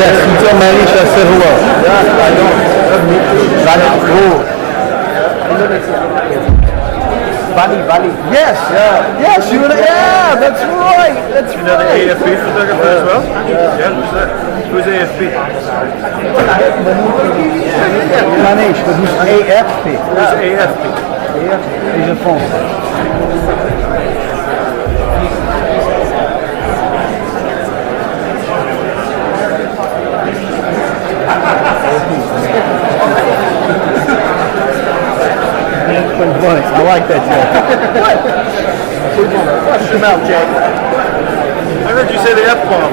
Yes, you tell Manish I said hello. Yeah, I know. Valley. Yes. Yeah. Yes, you and yeah, that's right. That's You know the AFB photographer as well? Yeah, who's AFB? Manish, but who's AFP? Who's AFB? He's a phone. Funny. I like that joke. Watch your mouth, Jay. I heard you say the F-bomb.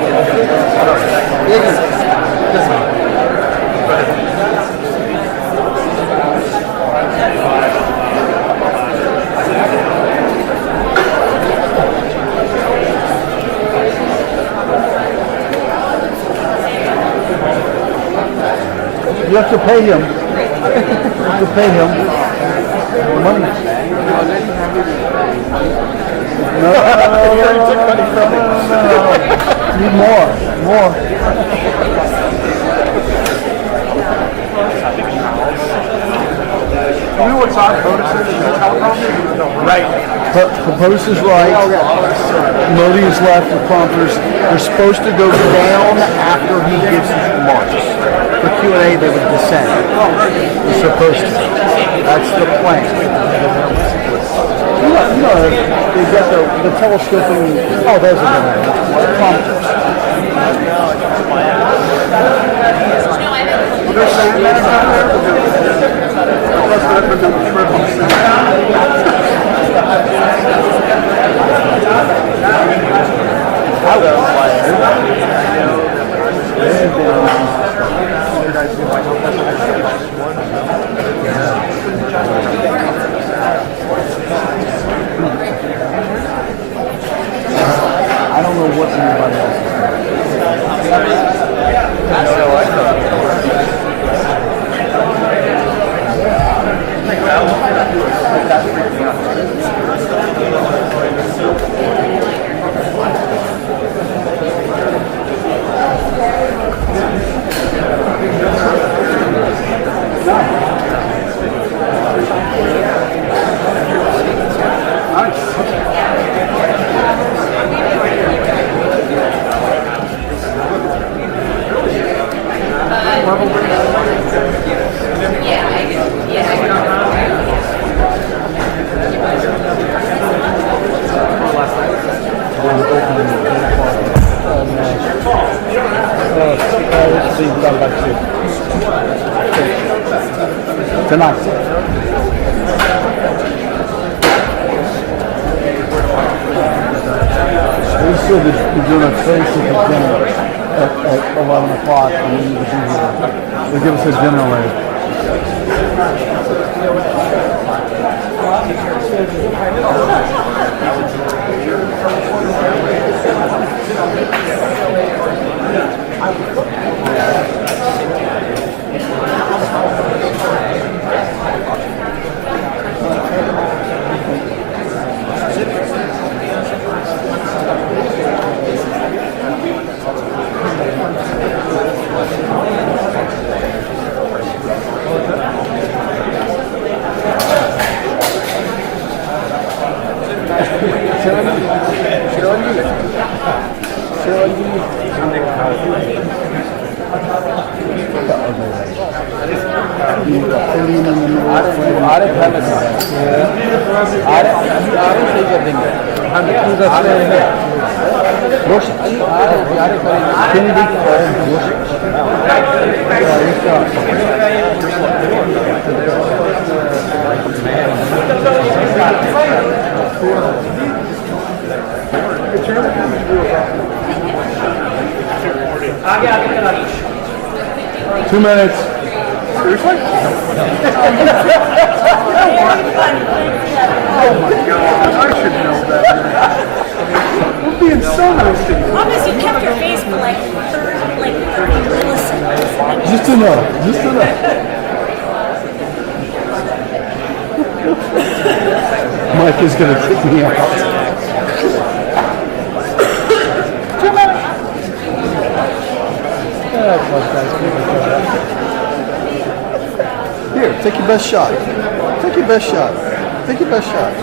You have to pay him. You have to pay him. Money. No. Need more. You know what's on POTUS? Right. POTUS is right. Modi is left. The prompters. They're supposed to go down after he gives his remarks. For Q&A, they would descend. They're supposed to. That's the plan. You know, they got the telescoping. Oh, those are the prompters. There's sandbags out there? I don't know what anybody else is. Tonight. We still be doing a basic dinner at 11 o'clock and we need to be here. They give us a dinner later. Two minutes. Seriously? Oh my God, I should know better. We're being so nice to you. Promise you kept your face for like 30 milliseconds. Just enough. Mike is going to kick me out. 2 minutes. Here, take your best shot. Take your best shot. Take your best shot.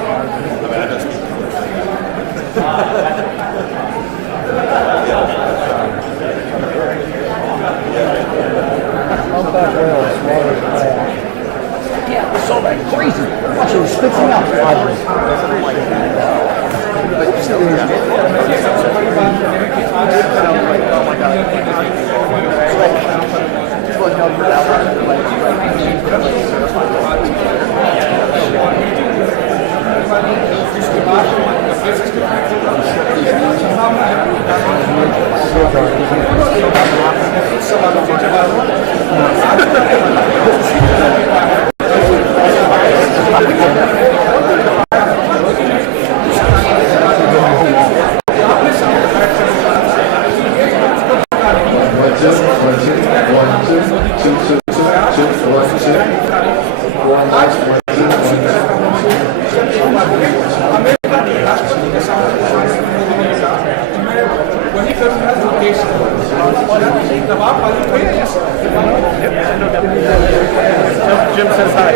So crazy. Watch it, spitting out fibers. Jim says hi.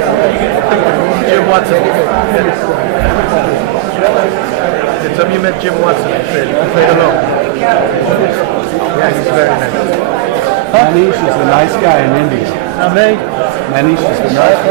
Jim Watson. Did some of you met Jim Watson? Say hello. Yeah, he's very nice. Manish is a nice guy in India. Manish is a nice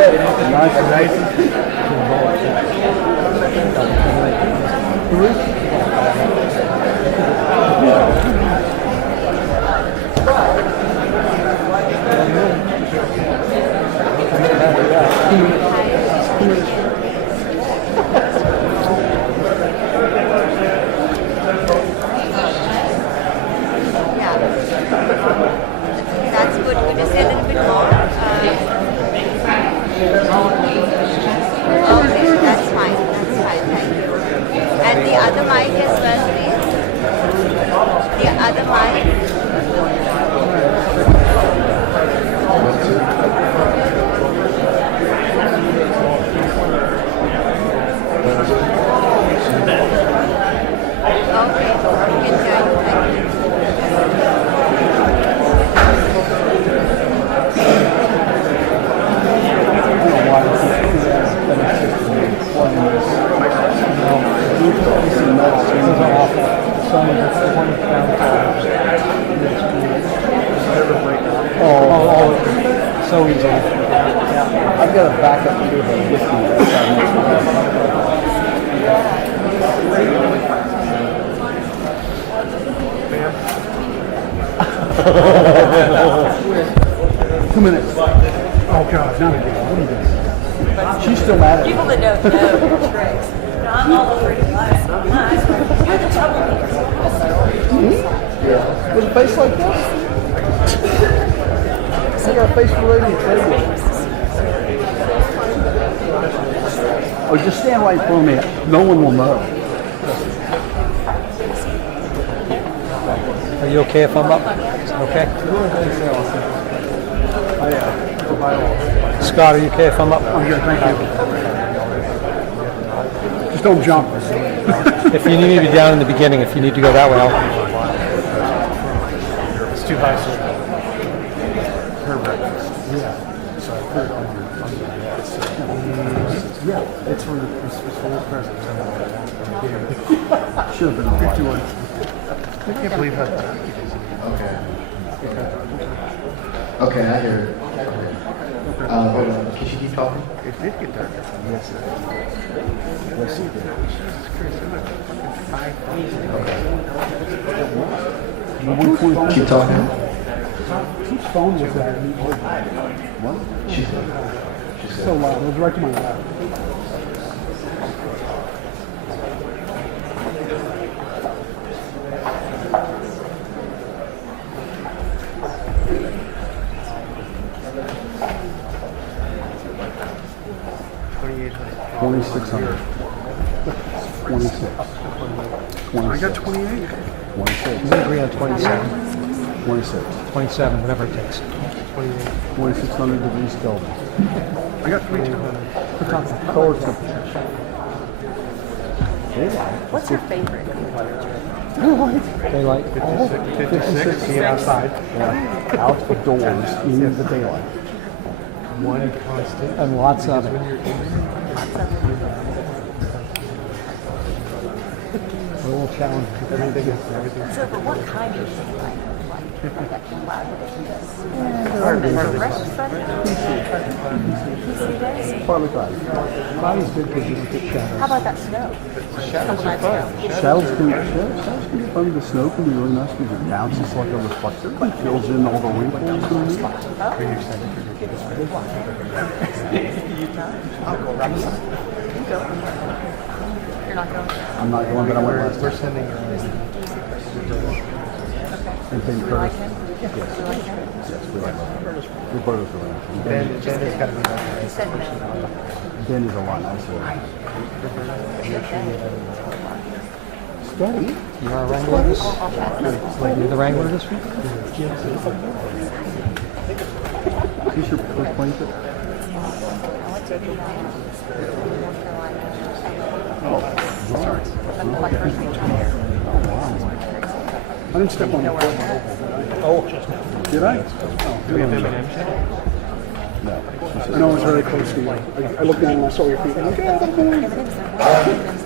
That's good. Could you say a little bit more? Okay, that's fine. That's fine. Thank you. And the other mic as well, please. The other mic. Okay, we can hear you. Thank you. So easy. I've got a backup here of whiskey. That's how much 2 minutes. Oh God, not again. What are you doing? She's still mad at me. People that don't know the tricks. No, I'm all over your life. You're the troublemaker. Yeah. With a face like that? I got a face for radio. Oh, just stand right in front of me. No one will know. Are you okay if I'm up? Okay. Scott, are you okay if I'm up? I'm good, thank you. Just don't jump. If you need me to be down in the beginning, if you need to go that way, I'll... It's too high, sir. Yeah, it's for the president. Should have been on 51. I can't believe how. Okay, I hear it. Hold on. Can she keep talking? It did get darker. Yes, sir. Yes, it did. Jesus Christ, I'm like fucking 5 feet. Keep talking. Whose phone was that? What? She said. So loud. It was right to my lap. $2,600. 26. 26. I got 28. 26. We agree on 27. 26. 27, whatever it takes. 2,600 degrees Kelvin. I got 3,200. Color temperature. What's your favorite? Daylight. 56, being outside. Yeah. Out of doors in the daylight. One constant. And lots of it. A little challenge. So, but what kind of daylight? Like that cloud fresh sunny? PC days? Partly cloudy. Cloudy's good because you don't get shadows. How about that snow? Shadows are fun. Shadows can be fun. The snow can be really nice because it bounces like a reflector. It fills in all the wrinkles. You're not going? I'm not going, but I went last We're time. sending And Ben You like Curtis. him? Yes. Yes, we like him. We both are really nice. Ben has got to be like He said no. Ben is a lot nicer. Steady. You are a wrangler this You're the wrangler this week? Is this your first plane trip? I went to North Carolina. Oh, sorry. That's my first week here. I didn't step on You know your where foot. I'm at? Oh, did I? Do we have M&M's? No. I know it was very close to you. I looked down and I saw your feet. I'm like, yeah, that's fine. M&M's last time.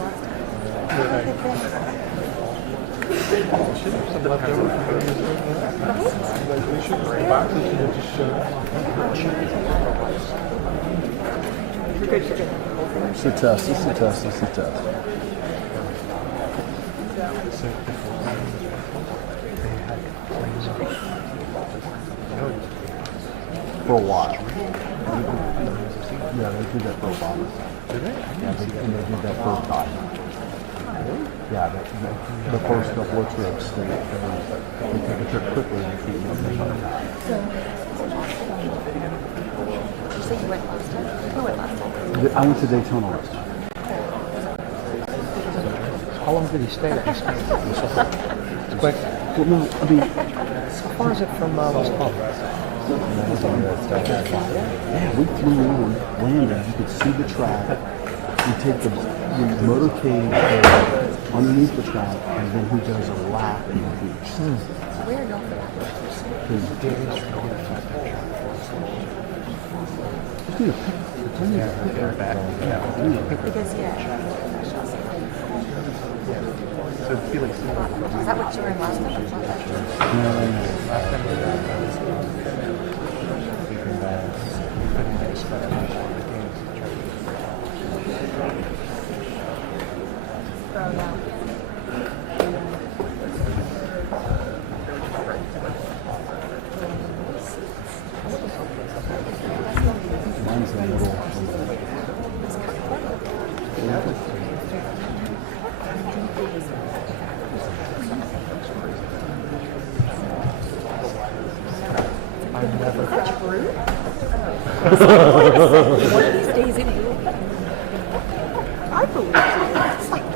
It's a test. It's a test. It's a test. For a while. Yeah, they did that for Obama. Did they? Yeah, and they did that for Biden. Yeah, the first couple of trips, they took a trip quickly and keep them the whole time. You say you went last time? Who went last time? I went to Daytona last time. How long did he stay at this place? It's quick. Well, no, I mean, How far is it from West Palm? yeah, we flew in, landed, you could see the track. You take the motorcade underneath the track, and then he does a lap in the beach. Where are y'all Because, So Felix, is that what you were in last time? I thought that Oh, no. Mine's a little. One of these days in you. I believe you. It's like,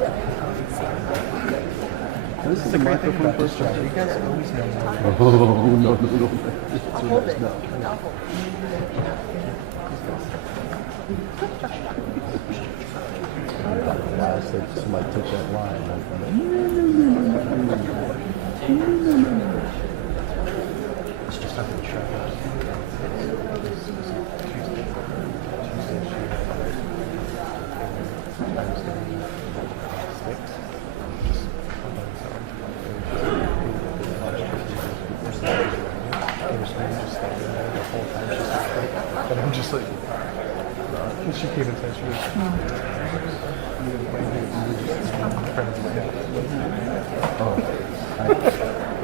This is a microphone first job. you guys always know. Oh, no. I'll hold it. No. I'll hold it. I said somebody took that line. It's just not going to show And I'm just like, she came and said she was. Oh,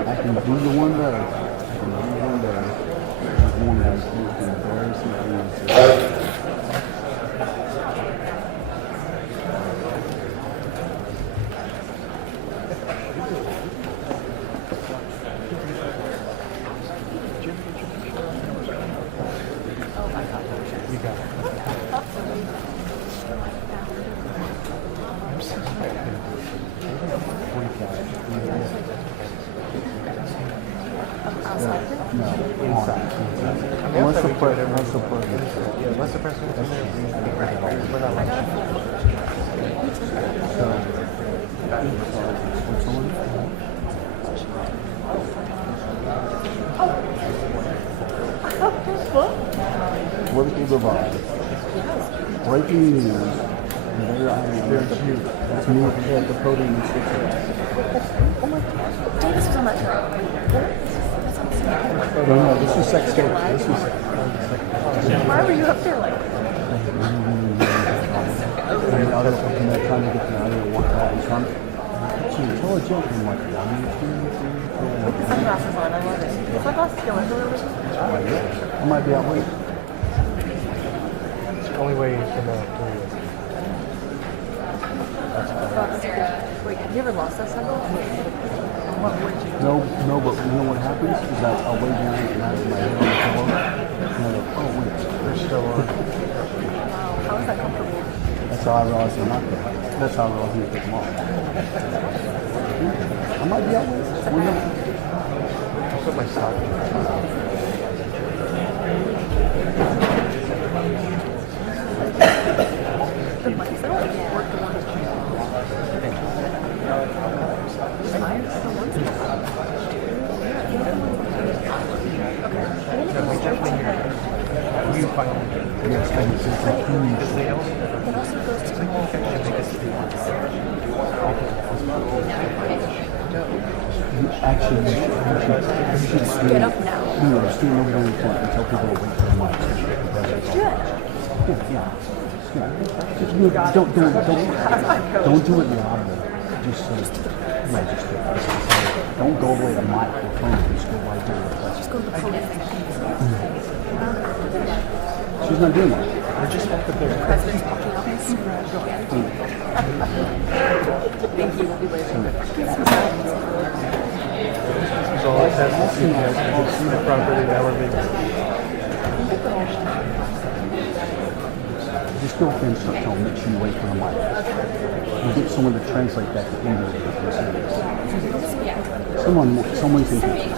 I can do the one better. I can do the one better. One of those most embarrassing things. Unless the president. Yeah, unless the president's in there, we're not allowed. Political divide. Breaking news. And there I am. It's me at the podium in Switzerland. Davis was on that track. No, this is sex tape. This is. Why were you up there like? And the other person they're trying to get the audio worked out. And trying to. She's intelligent and like 1, 2, 3, 4. With the sunglasses on, I love it. The sunglasses go into a little bit. I might be out late. It's the only way you can do it. Wait, have you ever lost that sunglasses? What would you? No, but you know what happens is that I'll lay down and have my head on the pillow. And I'm like, oh wait, they're still on. Wow, how is that comfortable? That's how I realized they're not there. That's how I realized you take them off. I might be out late. We're not. I'll put my sock in. The mics, I don't think work the ones. You find Yes, I think it's a huge. It also goes to Actually, you should get up now. No, stand over there in front and tell people to wait for the mic. Good. Yeah. Don't do it loudly. Just say, register. Don't go away to microphone. Just go right there. Just go to the podium. She's not doing that. we're just up there. The president's walking up and Thank you. We'll be waiting. So all it has is you can see the property elevated. Just go up there and start telling them that you wait for the mic. We'll get someone to translate that to English. Someone can do it.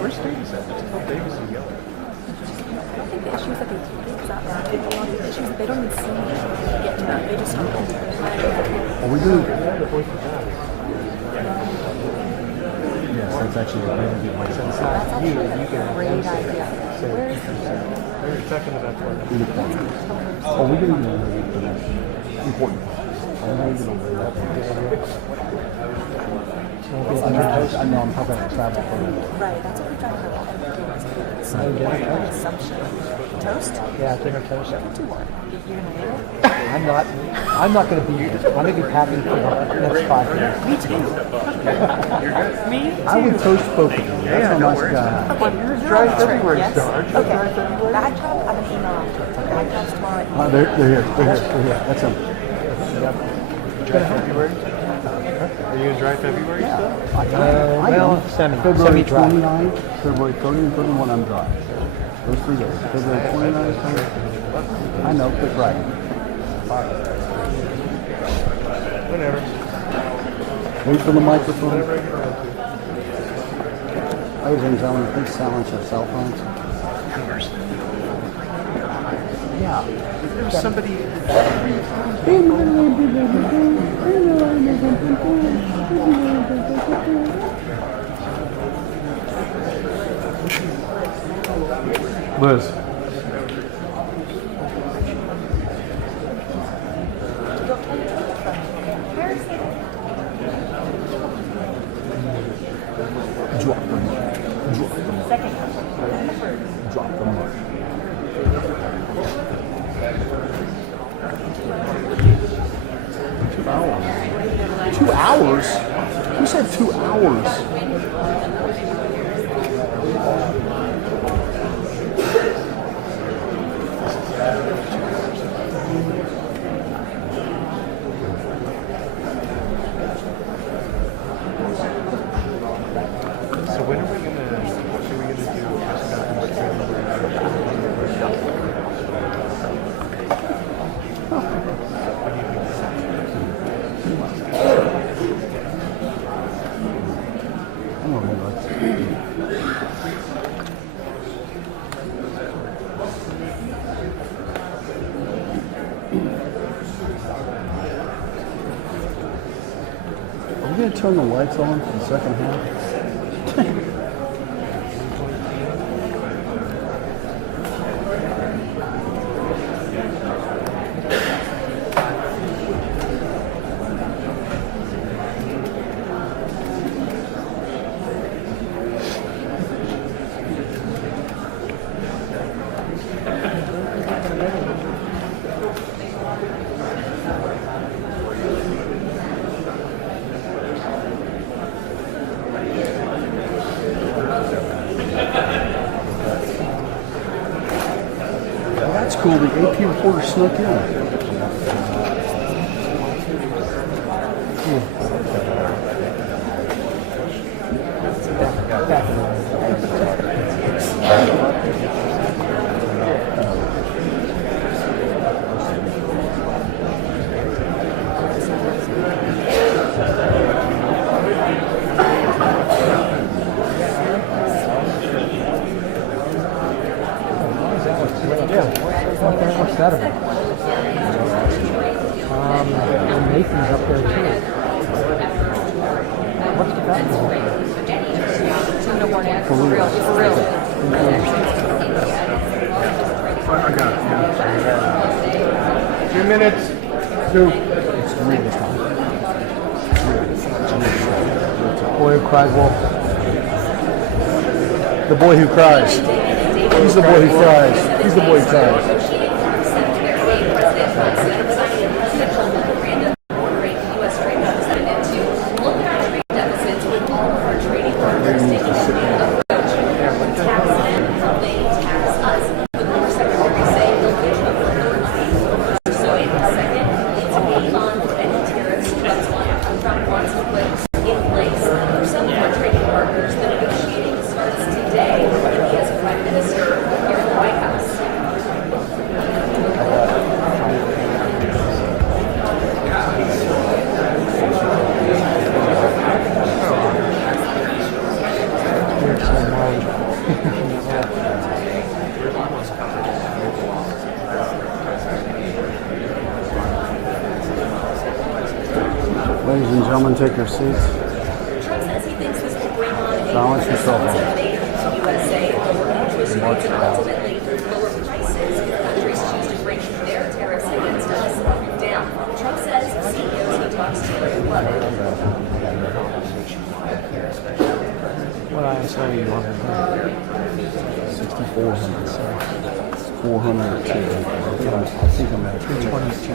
Where's Davis at? Tell Davis to yell. I don't think the issue is that they a lot of the issues that they don't even see get to that. They just don't. Are we doing? Yes, that's actually a really good way to say it. That's actually a great idea. Where is We're checking it out for them. Oh, we're going to do that. Important. I know I'm helping to travel for them. right? That's what we're trying to do. Assumption. Toast? Yeah, dinner toast. Do one. You're gonna make it? I'm not going to be here. I'm going to be packing for the next 5 years. Me too. Me too. I would toast both of them. That's how nice a guy. Okay, Dry that's February yes. start. Okay. Bag job, I'm gonna email afterwards. Bag job's tomorrow. They're here. That's them. Dry February? Are you in dry February still? Well, February semi-dry. 29th, February 30 and 31, I'm dry. Those 3 days. February 29th, 30th. I know, quit bragging. Whatever. Wait for the microphone. Whatever I get around to. Ladies and gentlemen, please silence your cell phones. Yeah. There was somebody. Liz. Drop the mic. Drop the mic. Drop the mic. 2 hours. 2 hours? Who said 2 hours? So when are we gonna? What are we gonna do? Press conference I don't remember. they turn the lights on for the second half? That's cool. The AP reporter snuck in. What's that about? Nathan's up there too. What's the back? For real, for real. I got it, yeah. 2 minutes. 2. It's 3 this time. Boy who cries wolf. The boy who cries. He's the boy who cries. He's the boy who cries. Ladies and gentlemen, take your seats. Trump says he thinks this will bring on a Balance yourself out. USA lower interest rates and ultimately lower prices if countries choose to bring their tariffs against us down. Trump says CEOs he talks to love it. What ISO you want? 6,400. 402. I think I'm at 322.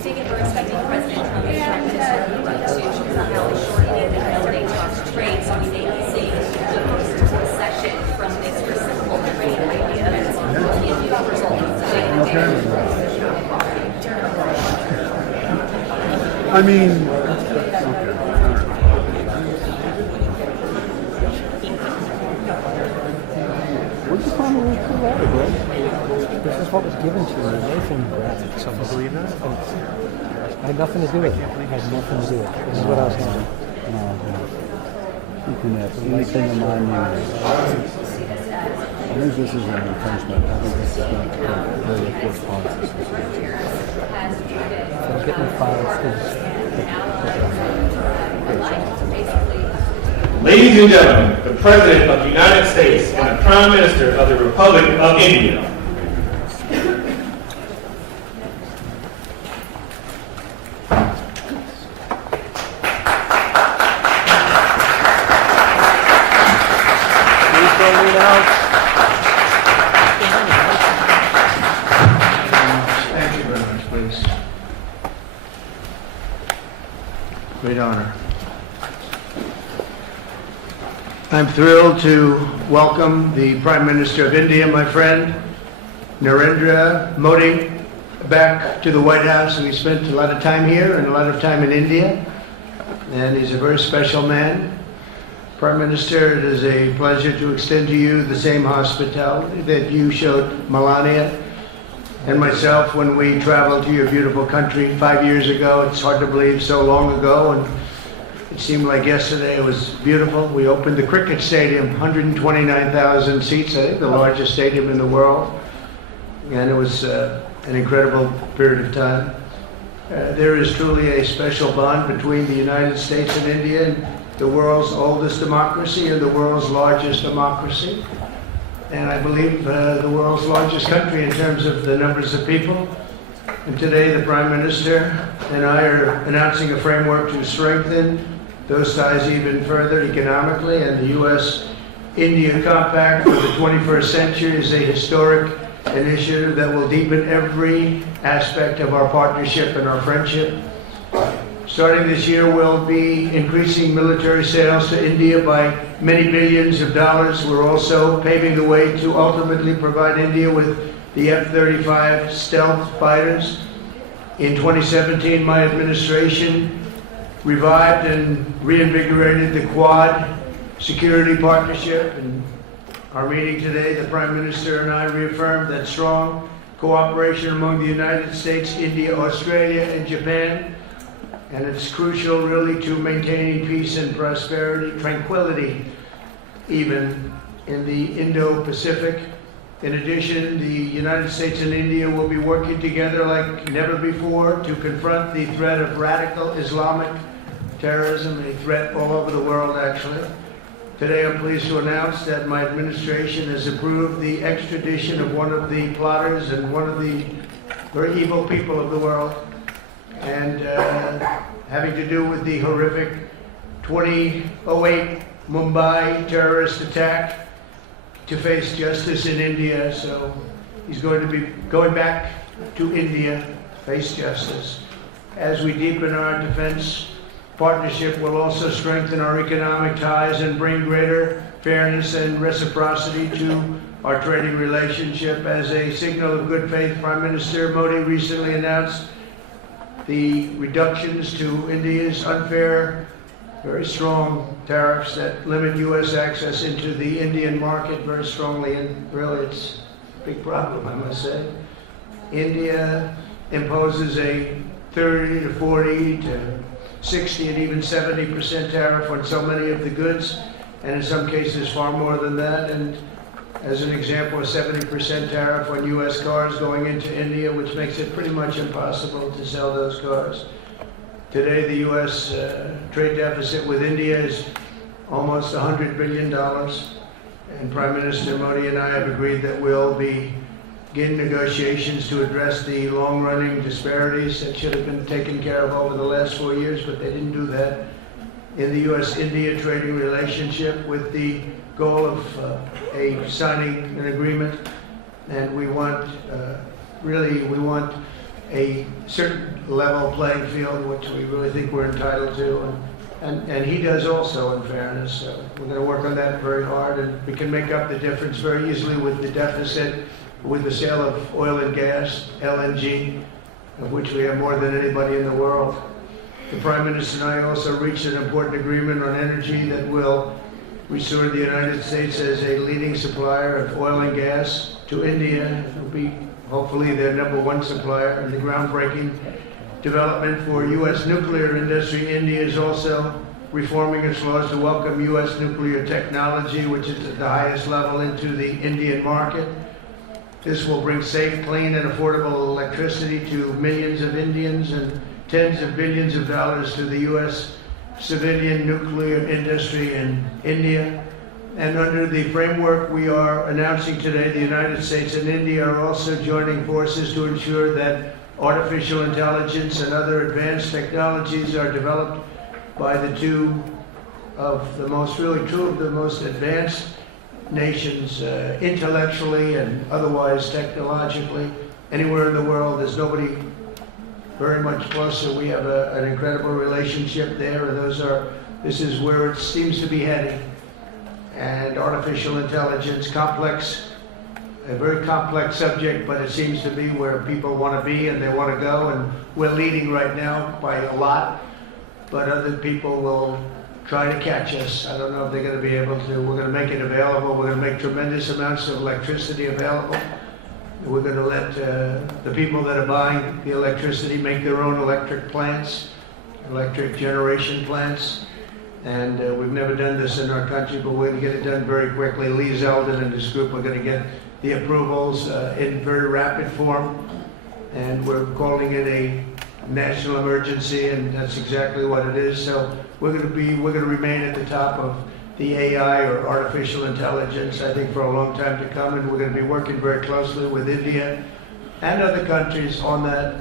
Speaking, we're expecting President Trump and Prime Minister Modi to somehow shorten the holiday talks trade, so we may be seeing the first recession from this reciprocal trade idea. Only a few hours old. I mean, where'd you find the little cool out, bro? This is what was given to me. Nathan grabbed it. Some believe that? I had nothing to do with it. I had nothing to do with it. This is what I was doing. You can have anything in mind you. I think this is an infringement. I think this is not very important policy. So I'm getting the files. Ladies and gentlemen, the President of the United States and the Prime Minister of the Republic of India. Thank you very much, please. Great honor. I'm thrilled to welcome the Prime Minister of India, my friend, Narendra Modi, back to the White House. We spent a lot of time here and a lot of time in India, and he's a very special man. Prime Minister, it is a pleasure to extend to you the same hospitality that you showed Melania and myself when we traveled to your beautiful country 5 years ago. It's hard to believe, so long ago, and it seemed like yesterday. It was beautiful. We opened the cricket stadium, 129,000 seats, I think the largest stadium in the world, and it was an incredible period of time. There is truly a special bond between the United States and India, the world's oldest democracy and the world's largest democracy. And I believe the world's largest country in terms of the numbers of people. And today the Prime Minister and I are announcing a framework to strengthen those ties even further economically, and the U.S.-India Compact for the 21st century is a historic initiative that will deepen every aspect of our partnership and our friendship. Starting this year, we'll be increasing military sales to India by many billions of dollars. We're also paving the way to ultimately provide India with the F-35 stealth fighters. In 2017, my administration revived and reinvigorated the Quad security partnership. And our meeting today, the Prime Minister and I reaffirmed that strong cooperation among the United States, India, Australia, and Japan. And it's crucial really to maintaining peace and prosperity, tranquility, even in the Indo-Pacific. In addition, the United States and India will be working together like never before to confront the threat of radical Islamic terrorism, a threat all over the world actually. Today I'm pleased to announce that my administration has approved the extradition of one of the plotters and one of the very evil people of the world, and having to do with the horrific 2008 Mumbai terrorist attack, to face justice in India. So he's going to be going back to India to face justice. As we deepen our defense partnership, we'll also strengthen our economic ties and bring greater fairness and reciprocity to our trading relationship. As a signal of good faith, Prime Minister Modi recently announced the reductions to India's unfair, very strong tariffs that limit U.S. access into the Indian market very strongly, and really it's a big problem, I must say. India imposes a 30 to 40 to 60 and even 70% tariff on so many of the goods, and in some cases far more than that. And as an example, a 70% tariff on U.S. cars going into India, which makes it pretty much impossible to sell those cars. Today, the U.S. Trade deficit with India is almost $100 billion, and Prime Minister Modi and I have agreed that we'll begin negotiations to address the long-running disparities that should have been taken care of over the last 4 years, but they didn't do that in the U.S.-India trading relationship, with the goal of signing an agreement. And we want, we want a certain level playing field, which we really think we're entitled to, and he does also, in fairness. So we're going to work on that very hard, and we can make up the difference very easily with the deficit, with the sale of oil and gas, LNG, of which we have more than anybody in the world. The Prime Minister and I also reached an important agreement on energy that will restore the United States as a leading supplier of oil and gas to India. It will be hopefully their #1 supplier in the groundbreaking development for U.S. nuclear industry. India is also reforming its laws to welcome U.S. nuclear technology, which is at the highest level, into the Indian market. This will bring safe, clean, and affordable electricity to millions of Indians and tens of billions of dollars to the U.S. civilian nuclear industry in India. And under the framework we are announcing today, the United States and India are also joining forces to ensure that artificial intelligence and other advanced technologies are developed by two of the most advanced nations, intellectually and otherwise technologically. Anywhere in the world, there's nobody very much closer. We have an incredible relationship there, and this is where it seems to be heading. And artificial intelligence, a very complex subject, but it seems to be where people want to be and they want to go, and we're leading right now by a lot, but other people will try to catch us. I don't know if they're going to be able to. We're going to make it available. We're going to make tremendous amounts of electricity available. We're going to let the people that are buying the electricity make their own electric plants, electric generation plants. And we've never done this in our country, but we're going to get it done very quickly. Lee Zeldin and his group are going to get the approvals in very rapid form. And we're calling it a national emergency, and that's exactly what it is. So we're going to remain at the top of the AI, or artificial intelligence, I think, for a long time to come, and we're going to be working very closely with India and other countries on that.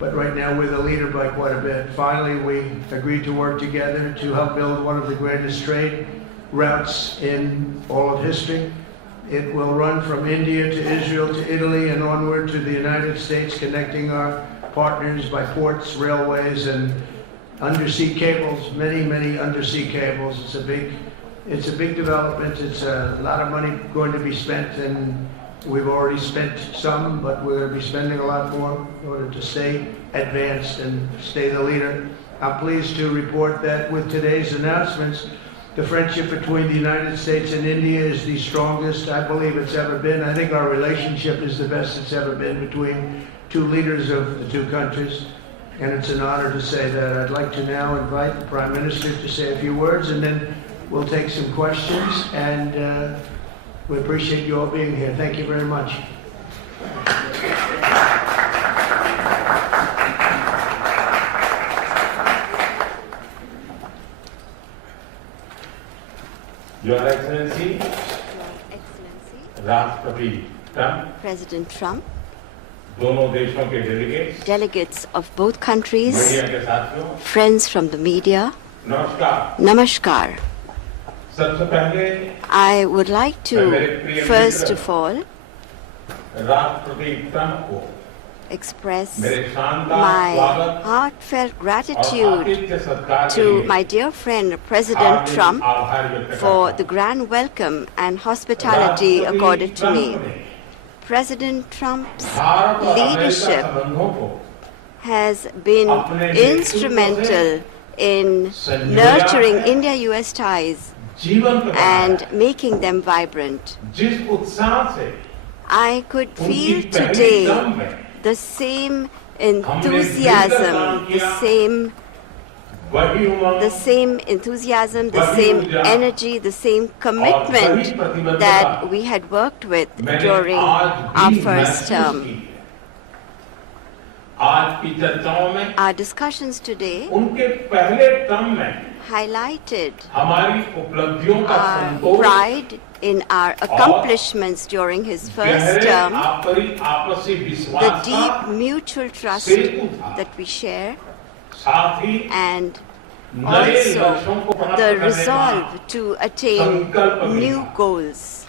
But right now we're the leader by quite a bit. Finally, we agreed to work together to help build one of the greatest trade routes in all of history. It will run from India to Israel to Italy and onward to the United States, connecting our partners by ports, railways, and undersea cables, many undersea cables. It's a big development. It's a lot of money going to be spent, and we've already spent some, but we're going to be spending a lot more in order to stay advanced and stay the leader. I'm pleased to report that with today's announcements, the friendship between the United States and India is the strongest I believe it's ever been. I think our relationship is the best it's ever been between two leaders of the two countries, and it's an honor to say that. I'd like to now invite the Prime Minister to say a few words, and then we'll take some questions, and we appreciate you all being here. Thank you very much. Your Excellency, राष्ट्रपति Trump, President Trump, दोनों देशों के delegates, delegates of both countries, media के साथियों, friends from the media, नमस्कार. Namaskar. सबसे पहले I would like to, first of all, राष्ट्रपति ट्रम्प को express मेरे शानदार my स्वागत heartfelt और gratitude आतिथ्य सत्कार के to लिए my dear friend President Hardik Trump आभार व्यक्त for करता the हूं. grand welcome and hospitality राष्ट्रपति accorded to me. ट्रम्प ने President Trump's भारत और अमेरिका leadership संबंधों को has been अपने नेतृत्व instrumental in संजोया nurturing है, India-US ties जीवंत बनाया and है. making them vibrant. जिस उत्साह से I could उनकी feel पहली today टर्म में the same हमने मिलकर enthusiasm, काम the किया, same वही उमंग the same enthusiasm, the वही same ऊर्जा energy, the same और commitment वही प्रतिबद्धता that we had worked with मैंने during आज our भी first महसूस term. की है. आज की चर्चाओं में Our discussions today उनके पहले टर्म में highlighted हमारी उपलब्धियों का our Santosh pride in our accomplishments during his first गहरे term, आपसी the विश्वास deep का mutual trust सेतु था. that we share, साथ ही and नए also लक्ष्यों को प्राप्त the करने का resolve to attain संकल्प भी new था. goals.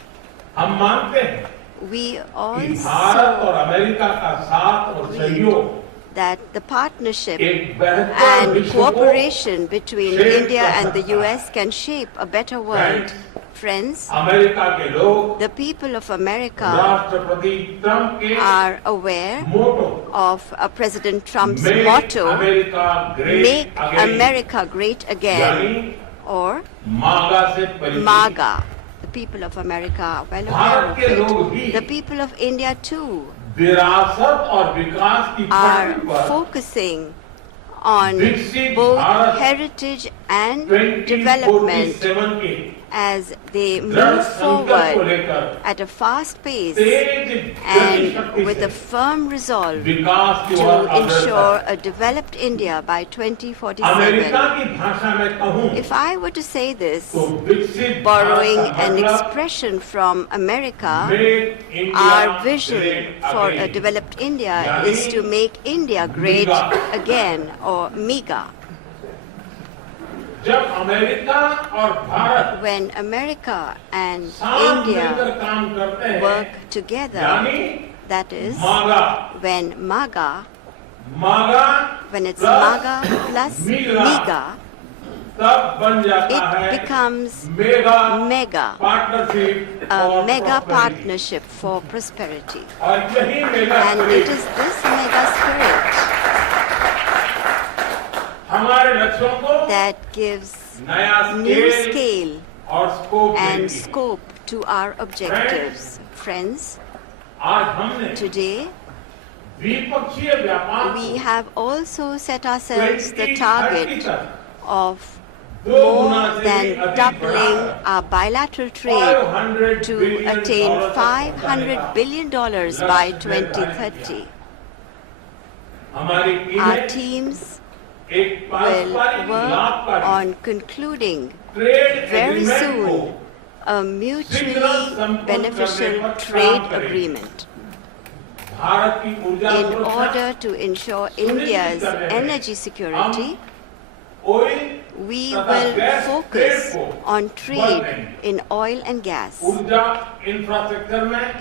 हम मानते हैं We कि भारत और also अमेरिका का साथ और सहयोग that the partnership एक बेहतर and विश्व को cooperation between shape India कर and the सकता है. US can shape a better world. Friends, America के लोग the people of America राष्ट्रपति ट्रम्प के are aware motto of President Trump's Make motto, America Great Make Again, America Great Again, यानी or मागा से परिचित. MAGA. The people of America are well Bharat के aware लोग of भी it. The people of India too विरासत और विकास की are पटरी पर focusing on विकसित both Bharat heritage and development 2047 के as they दृढ़ move संकल्प को forward लेकर at a fast pace तेज गति and शक्ति with से a firm resolve विकास की to ओर अग्रसर ensure है. a developed India by America 2047. की भाषा में कहूं If I were to say this, तो विकसित borrowing भारत का an मतलब expression from America, Make India our vision Great for a Again. developed India यानी is to make India great MEGA. again, or MEGA. जब अमेरिका और Bharat When America and साथ मिलकर India काम करते हैं work together, यानी that is, मागा when MAGA, मागा when it's plus MAGA plus MEGA, MEGA, तब बन जाता it है becomes mega MEGA, partnership a और mega prosperity. partnership for prosperity. और यही mega And it spirit is this mega spirit हमारे लक्ष्यों को that gives नया new स्केल scale और स्कोप and देती है. scope to our objectives. Friends, आज हमने today द्विपक्षीय व्यापार we को have also set ourselves the 2030 target तक of दो गुना more से than भी अधिक doubling बढ़ाकर our bilateral trade $500 to billion attain तक पहुंचाने का. $500 billion by 2030. Our teams will work on concluding very soon a mutually beneficial trade agreement in order to ensure India's energy security. We will focus on trade in oil and gas.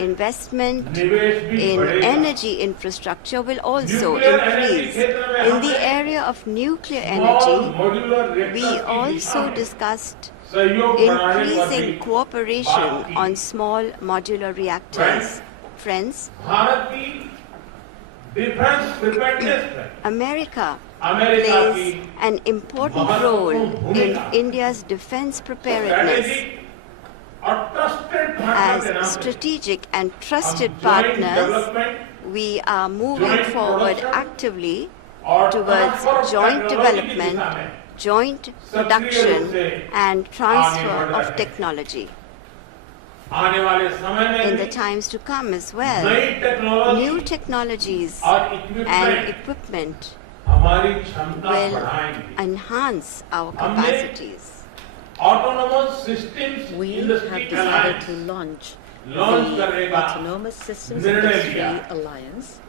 Investment in energy infrastructure will also increase. In the area of nuclear energy, we also discussed increasing cooperation on small modular reactors. Friends, America plays an important role in India's defense preparedness. As strategic and trusted partners, we are moving forward actively towards joint development, joint production, and transfer of technology. In the times to come as well, new technologies and equipment will enhance our capacities. We have decided to launch the Autonomous Systems Industry Alliance,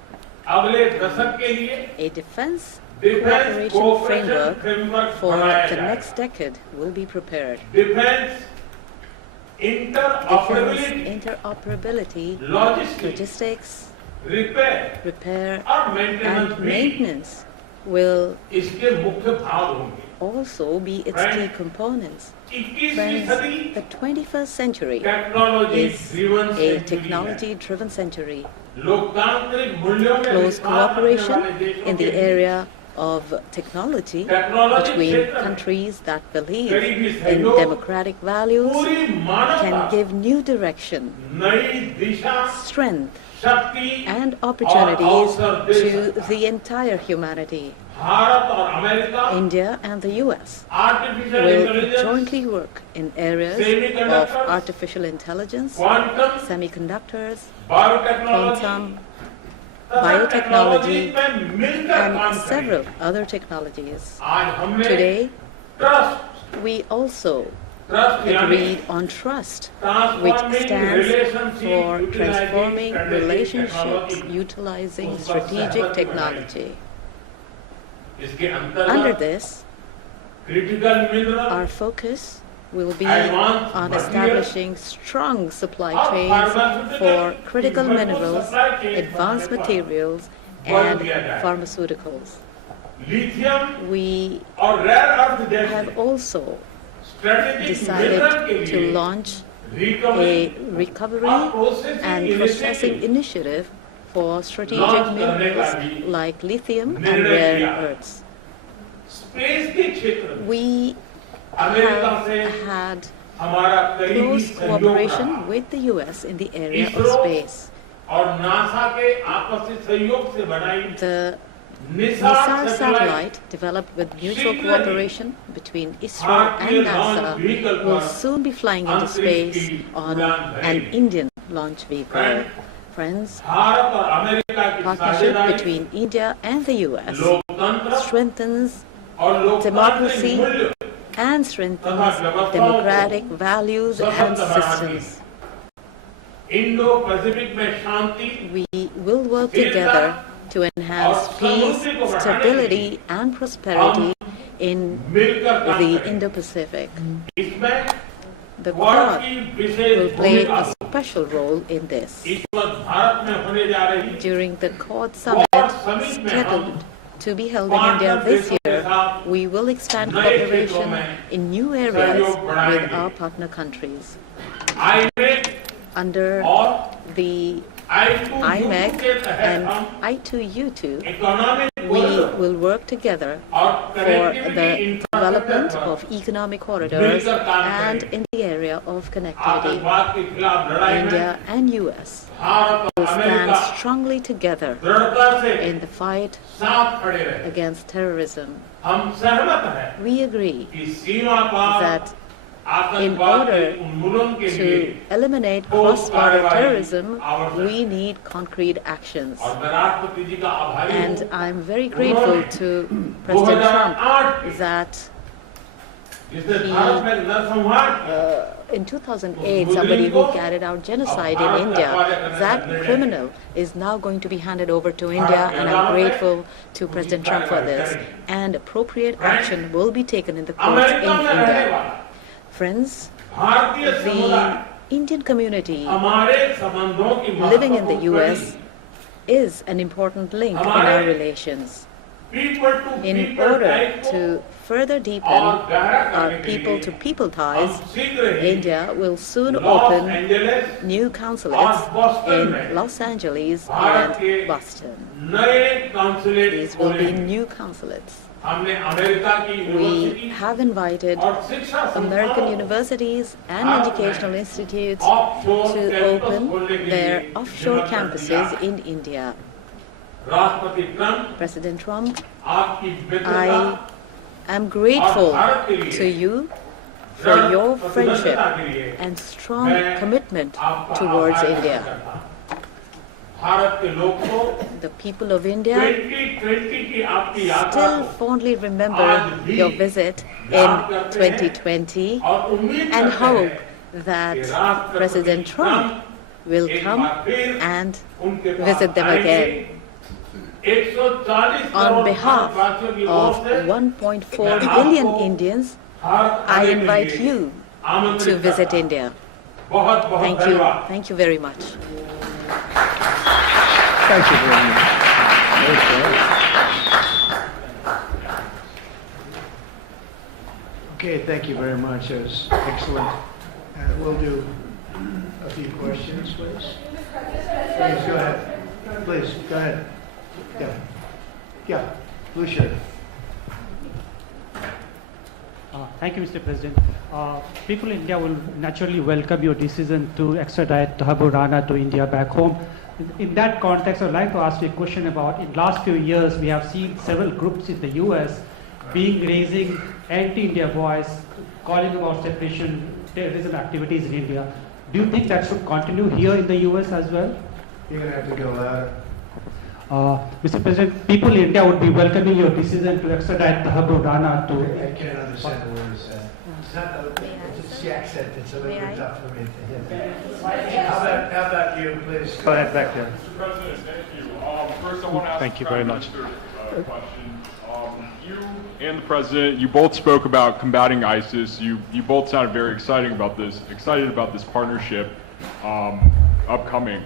a defense cooperation framework for the next decade will be prepared. Defense interoperability, logistics, repair and maintenance will also be its key components. Friends, the 21st century is a technology-driven century. Close cooperation in the area of technology between countries that believe in democratic values can give new direction, strength, and opportunities to the entire humanity. India and the US will jointly work in areas of artificial intelligence, semiconductors, quantum, biotechnology, and several other technologies. Today, we also agreed on trust, which stands for transforming relationships utilizing strategic technology. Under this, our focus will be on establishing strong supply chains for critical minerals, advanced materials, and pharmaceuticals. We have also decided to launch a recovery and processing initiative for strategic minerals like lithium and rare earths. We have had close cooperation with the US in the area of space. The NISAR satellite, developed with mutual cooperation between ISRO and NASA, will soon be flying into space on an Indian launch vehicle. Friends, partnership between India and the US strengthens democracy and strengthens democratic values and systems. We will work together to enhance peace, stability, and prosperity in the Indo-Pacific. The Quad will play a special role in this. During the Quad Summit scheduled to be held in India this year, we will expand cooperation in new areas with our partner countries. Under the IMEC and I2U2, we will work together for the development of economic corridors and in the area of connectivity. India and US will stand strongly together in the fight against terrorism. We agree that in order to eliminate cross-border terrorism, we need concrete actions. And I'm very grateful to President Trump that in 2008, somebody who carried out genocide in India, that criminal is now going to be handed over to India, and I'm grateful to President Trump for this. And appropriate action will be taken in the courts in India. Friends, the Indian community living in the US is an important link in our relations. In order to further deepen our people-to-people ties, India will soon open new consulates in Los Angeles and Boston. These will be new consulates. We have invited American universities and educational institutes to open their offshore campuses in India. President Trump, I am grateful to you for your friendship and strong commitment towards India. The people of India still fondly remember your visit in 2020 and hope that President Trump will come and visit them again. On behalf of 1.4 billion Indians, I invite you to visit India. Thank you. Thank you very much. Thank you very much. Okay, thank you very much. That was excellent. We'll do a few questions, please. Please, go ahead. Please, go ahead. Yeah, blue shirt. Thank you, Mr. President. People in India will naturally welcome your decision to extradite Thakur Rana to India back home. In that context, I would like to ask you a question about, in the last few years, we have seen several groups in the US raising anti-India voice, calling about separation, terrorism activities in India. Do you think that should continue here in the US as well? You're going to have to go louder. Mr. President, people in India would be welcoming your decision to extradite Thakur Rana to... I can't understand the words. It's not the accent. It's a little bit tough for me to hear. How about you, please? Go ahead, back there. Mr. President, thank you. First, I want to ask Thank you very much. a question. You and the President, you both spoke about combating ISIS. You both sounded very excited about this partnership upcoming.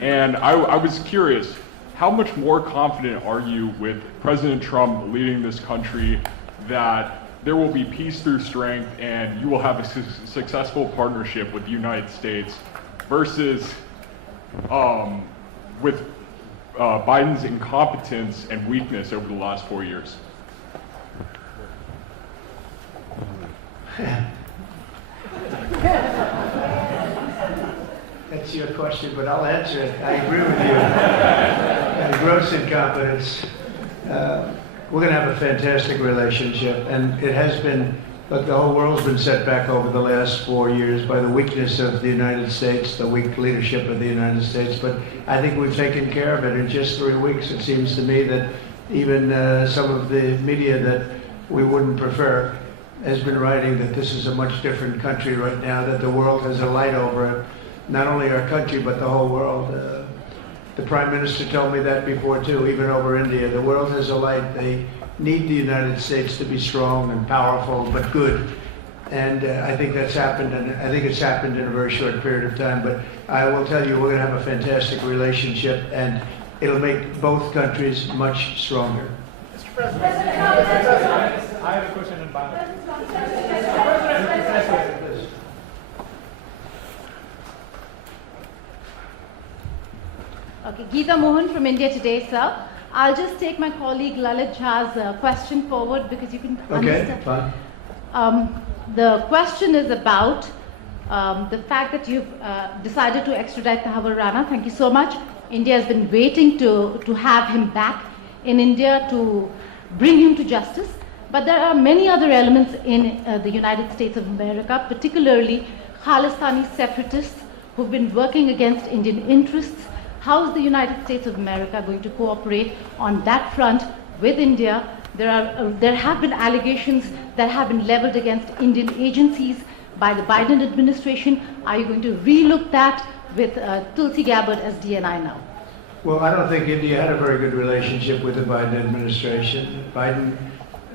And I was curious, how much more confident are you with President Trump leading this country that there will be peace through strength and you will have a successful partnership with the United States versus with Biden's incompetence and weakness over the last 4 years? That's your question, but I'll answer it. I agree with you. Gross incompetence. We're going to have a fantastic relationship, and it has been, look, the whole world's been set back over the last 4 years by the weakness of the United States, the weak leadership of the United States, but I think we've taken care of it in just 3 weeks. It seems to me that even some of the media that we wouldn't prefer has been writing that this is a much different country right now, that the world has a light over it. Not only our country, but the whole world. The Prime Minister told me that before too, even over India. The world has a light. They need the United States to be strong and powerful, but good. And I think that's happened, and I think it's happened in a very short period of time. But I will tell you, we're going to have a fantastic relationship, and it'll make both countries much stronger. Mr. President, I have a question in Bangladesh. Okay, Geeta Mohan from India Today, sir. I'll just take my colleague Lalit Jha's question forward because you can understand. Okay, fine. The question is about the fact that you've decided to extradite Thakur Rana. Thank you so much. India has been waiting to have him back in India to bring him to justice. But there are many other elements in the United States of America, particularly Khalistani separatists who've been working against Indian interests. How is the United States of America going to cooperate on that front with India? There have been allegations that have been leveled against Indian agencies by the Biden administration. Are you going to relook that with Tulsi Gabbard as DNI now? Well, I don't think India had a very good relationship with the Biden administration.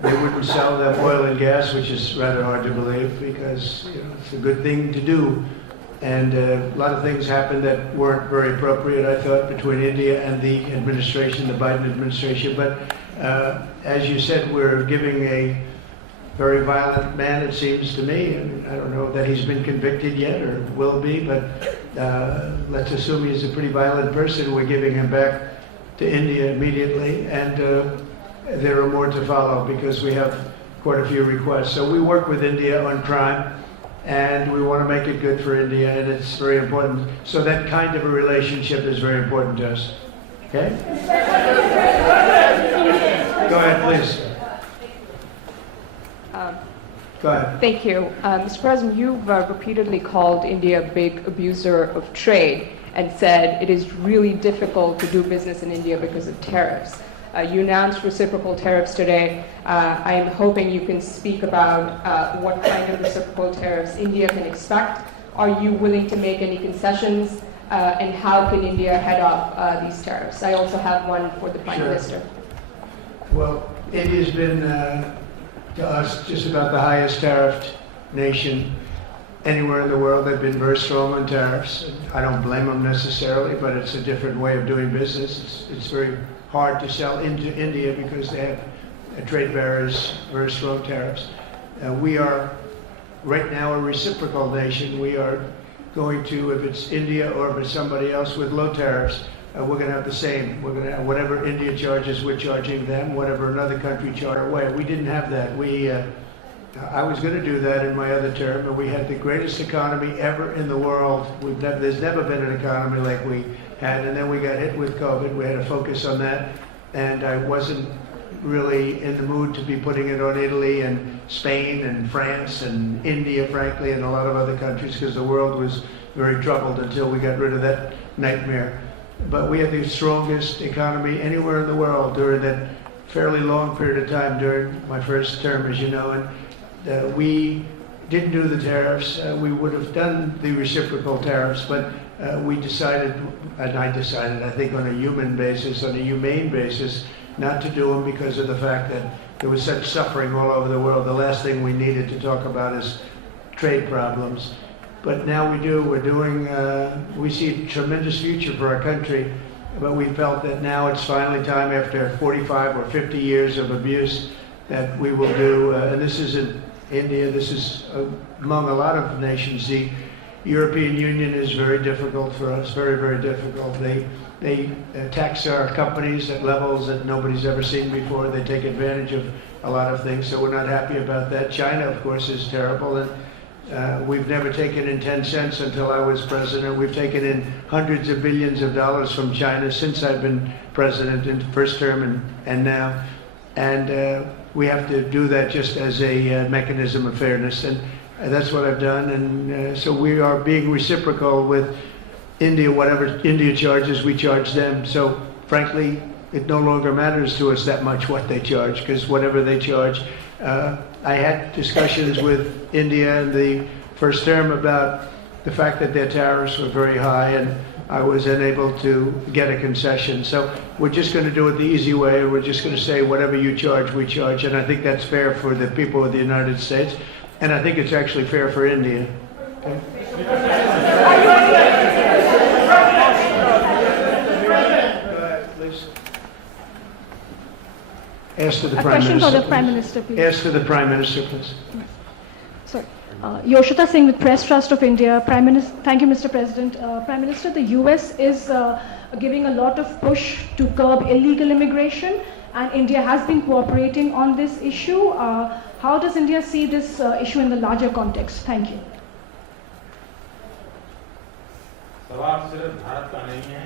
They wouldn't sell them oil and gas, which is rather hard to believe because it's a good thing to do. And a lot of things happened that weren't very appropriate, I thought, between India and the administration, the Biden administration. But as you said, we're giving a very violent man, it seems to me. And I don't know that he's been convicted yet or will be, but let's assume he's a pretty violent person. We're giving him back to India immediately. And there are more to follow because we have quite a few requests. So we work with India on crime. And we want to make it good for India, and it's very important. So that kind of a relationship is very important to us. Okay? Go ahead, please. Go ahead. Thank you. Mr. President, you've repeatedly called India a big abuser of trade and said it is really difficult to do business in India because of tariffs. You announced reciprocal tariffs today. I am hoping you can speak about what kind of reciprocal tariffs India can expect. Are you willing to make any concessions? And how can India head off these tariffs? I also have one for the Prime Minister. Well, India's been, to us, just about the highest tariffed nation anywhere in the world. They've been very strong on tariffs. I don't blame them necessarily, but it's a different way of doing business. It's very hard to sell into India because they have trade barriers, very strong tariffs. We are right now a reciprocal nation. We are going to, if it's India or if it's somebody else with low tariffs, we're going to have the same. We're going to have whatever India charges, we're charging them. Whatever another country charges away. We didn't have that. I was going to do that in my other term, and we had the greatest economy ever in the world. There's never been an economy like we had, and then we got hit with COVID. We had to focus on that, and I wasn't really in the mood to be putting it on Italy and Spain and France and India, frankly, and a lot of other countries, because the world was very troubled until we got rid of that nightmare. But we had the strongest economy anywhere in the world during that fairly long period of time during my first term, as you know, and we didn't do the tariffs. We would have done the reciprocal tariffs, but we decided, and I decided, I think on a human basis, on a humane basis, not to do them because of the fact that there was such suffering all over the world. The last thing we needed to talk about is trade problems. But now we do. We see a tremendous future for our country, but we felt that now it's finally time, after 45 or 50 years of abuse, that we will do, and this isn't India, this is among a lot of nations. The European Union is very difficult for us, very, very difficult. They tax our companies at levels that nobody's ever seen before. They take advantage of a lot of things, so we're not happy about that. China, of course, is terrible, and we've never taken in 10 cents until I was president. We've taken in hundreds of billions of dollars from China since I've been president in the first term and now. And we have to do that just as a mechanism of fairness. And that's what I've done. And so we are being reciprocal with India. Whatever India charges, we charge them. So frankly, it no longer matters to us that much what they charge, because whatever they charge, I had discussions with India in the first term about the fact that their tariffs were very high, and I was unable to get a concession. So we're just going to do it the easy way. We're just going to say whatever you charge, we charge. And I think that's fair for the people of the United States. And I think it's actually fair for India. Okay? Ask to the Prime Minister. A question for the Prime Minister, please. Ask to the Prime Minister, please. Sorry. Yoshita Singh with Press Trust of India. Prime Minister, thank you, Mr. President. Prime Minister, the US is giving a lot of push to curb illegal immigration, and India has been cooperating on this issue. How does India see this issue in the larger context? Thank you. सवाल सिर्फ भारत का नहीं है,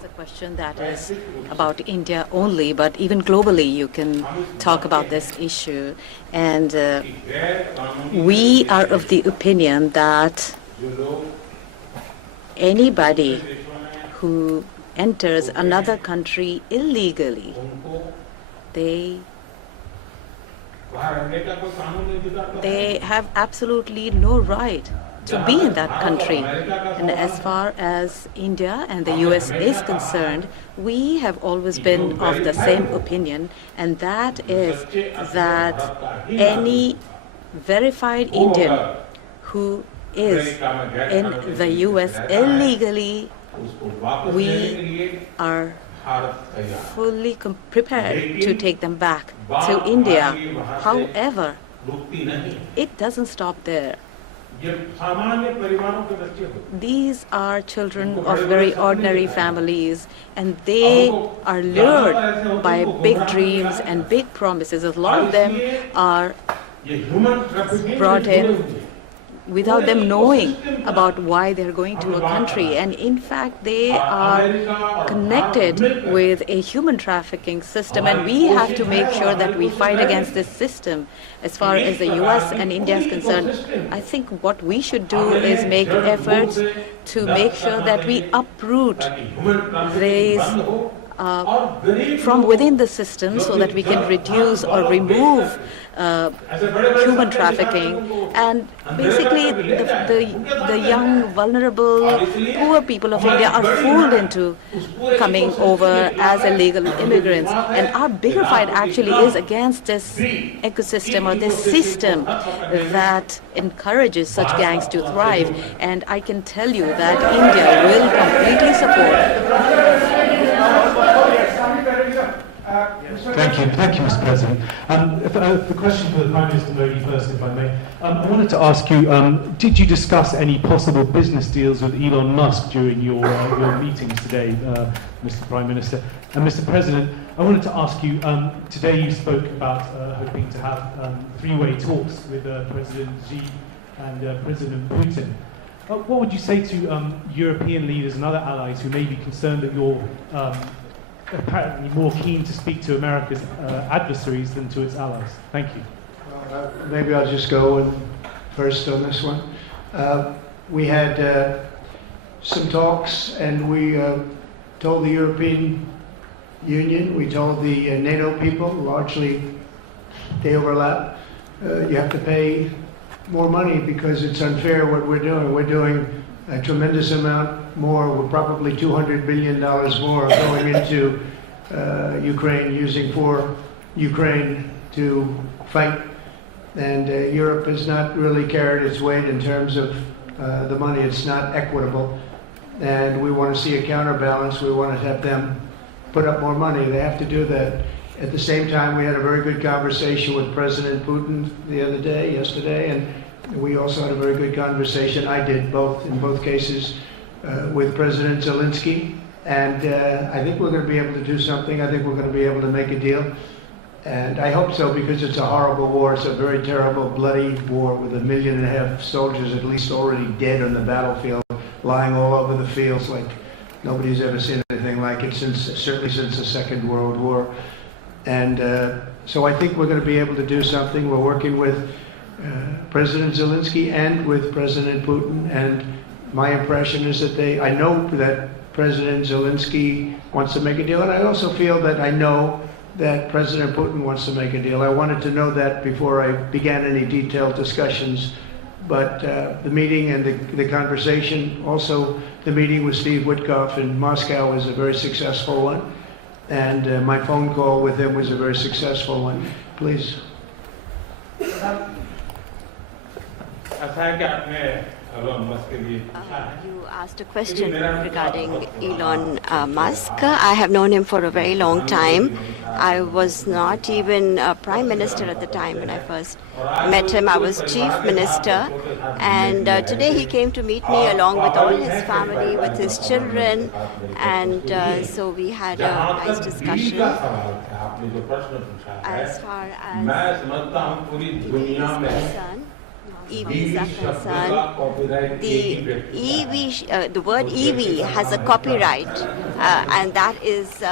It's a question that is about India only, but even globally you can talk about this issue. And we are of the opinion that anybody who enters another country illegally, they have absolutely no right to be in that country. And as far as India and the US is concerned, we have always been of the same opinion, and that is that any verified Indian who is in the US illegally, we are fully prepared to take them back to India. However, it doesn't stop there. These are children of very ordinary families, and they are lured by big dreams and big promises. A lot of them are brought in without them knowing about why they're going to a country. And in fact, they are connected with a human trafficking system, and we have to make sure that we fight against this system. As far as the US and India is concerned, I think what we should do is make efforts to make sure that we uproot these from within the system, so that we can reduce or remove human trafficking. And basically the young, vulnerable, poor people of India are fooled into coming over as illegal immigrants. And our bigger fight actually is against this ecosystem or this system that encourages such gangs to thrive. And I can tell you that India will completely support. Thank you, Mr. President. The question for the Prime Minister Modi first, if I may. I wanted to ask you, did you discuss any possible business deals with Elon Musk during your meetings today, Mr. Prime Minister? And Mr. President, I wanted to ask you, today you spoke about hoping to have three-way talks with President Xi and President Putin. What would you say to European leaders and other allies who may be concerned that you're apparently more keen to speak to America's adversaries than to its allies? Thank you. Maybe I'll just go first on this one. We had some talks, and we told the European Union, we told the NATO people, largely they overlap, you have to pay more money because it's unfair what we're doing. We're doing a tremendous amount more. We're probably $200 billion more going into Ukraine, using for Ukraine to fight. And Europe has not really carried its weight in terms of the money. It's not equitable. And we want to see a counterbalance. We want to have them put up more money. They have to do that. At the same time, we had a very good conversation with President Putin yesterday, and we also had a very good conversation. I did in both cases, with President Zelensky. And I think we're going to be able to do something. I think we're going to be able to make a deal. And I hope so, because it's a horrible war. It's a very terrible, bloody war with 1.5 million soldiers at least already dead on the battlefield, lying all over the fields like nobody's ever seen anything like it, certainly since the Second World War. And so I think we're going to be able to do something. We're working with President Zelensky and with President Putin, and my impression is that I know that President Zelensky wants to make a deal, and I also feel that I know that President Putin wants to make a deal. I wanted to know that before I began any detailed discussions. But the meeting and the conversation, also the meeting with Steve Witkoff in Moscow, was a very successful one. And my phone call with him was a very successful one. Please. You asked a question regarding Elon Musk. I have known him for a very long time. I was not even a prime minister at the time when I first met him. I was chief minister. And today he came to meet me along with all his family, with his children. And so we had a nice discussion. As far as he is concerned, EVs are concerned, the word EV has a copyright, and that is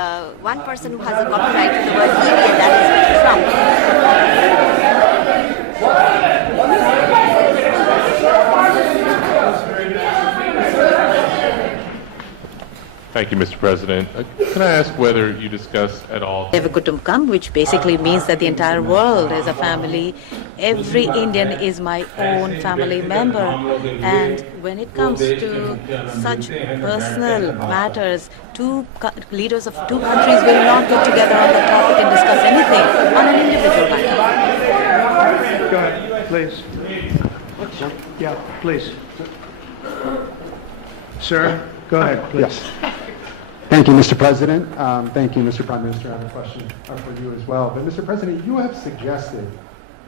one person who has a copyright to the word EV, and that is Trump. Thank you, Mr. President. Can I ask whether you discussed at all Kutumbakam, which basically means that the entire world is a family. Every Indian is my own family member. And when it comes to such personal matters, leaders of two countries will not get together on the topic and discuss anything on an individual matter. Go ahead, please. Yeah, please. Sir, go ahead, please. Yes. Thank you, Mr. President. Thank you, Mr. Prime Minister. I have a question for you as well. But, Mr. President, you have suggested,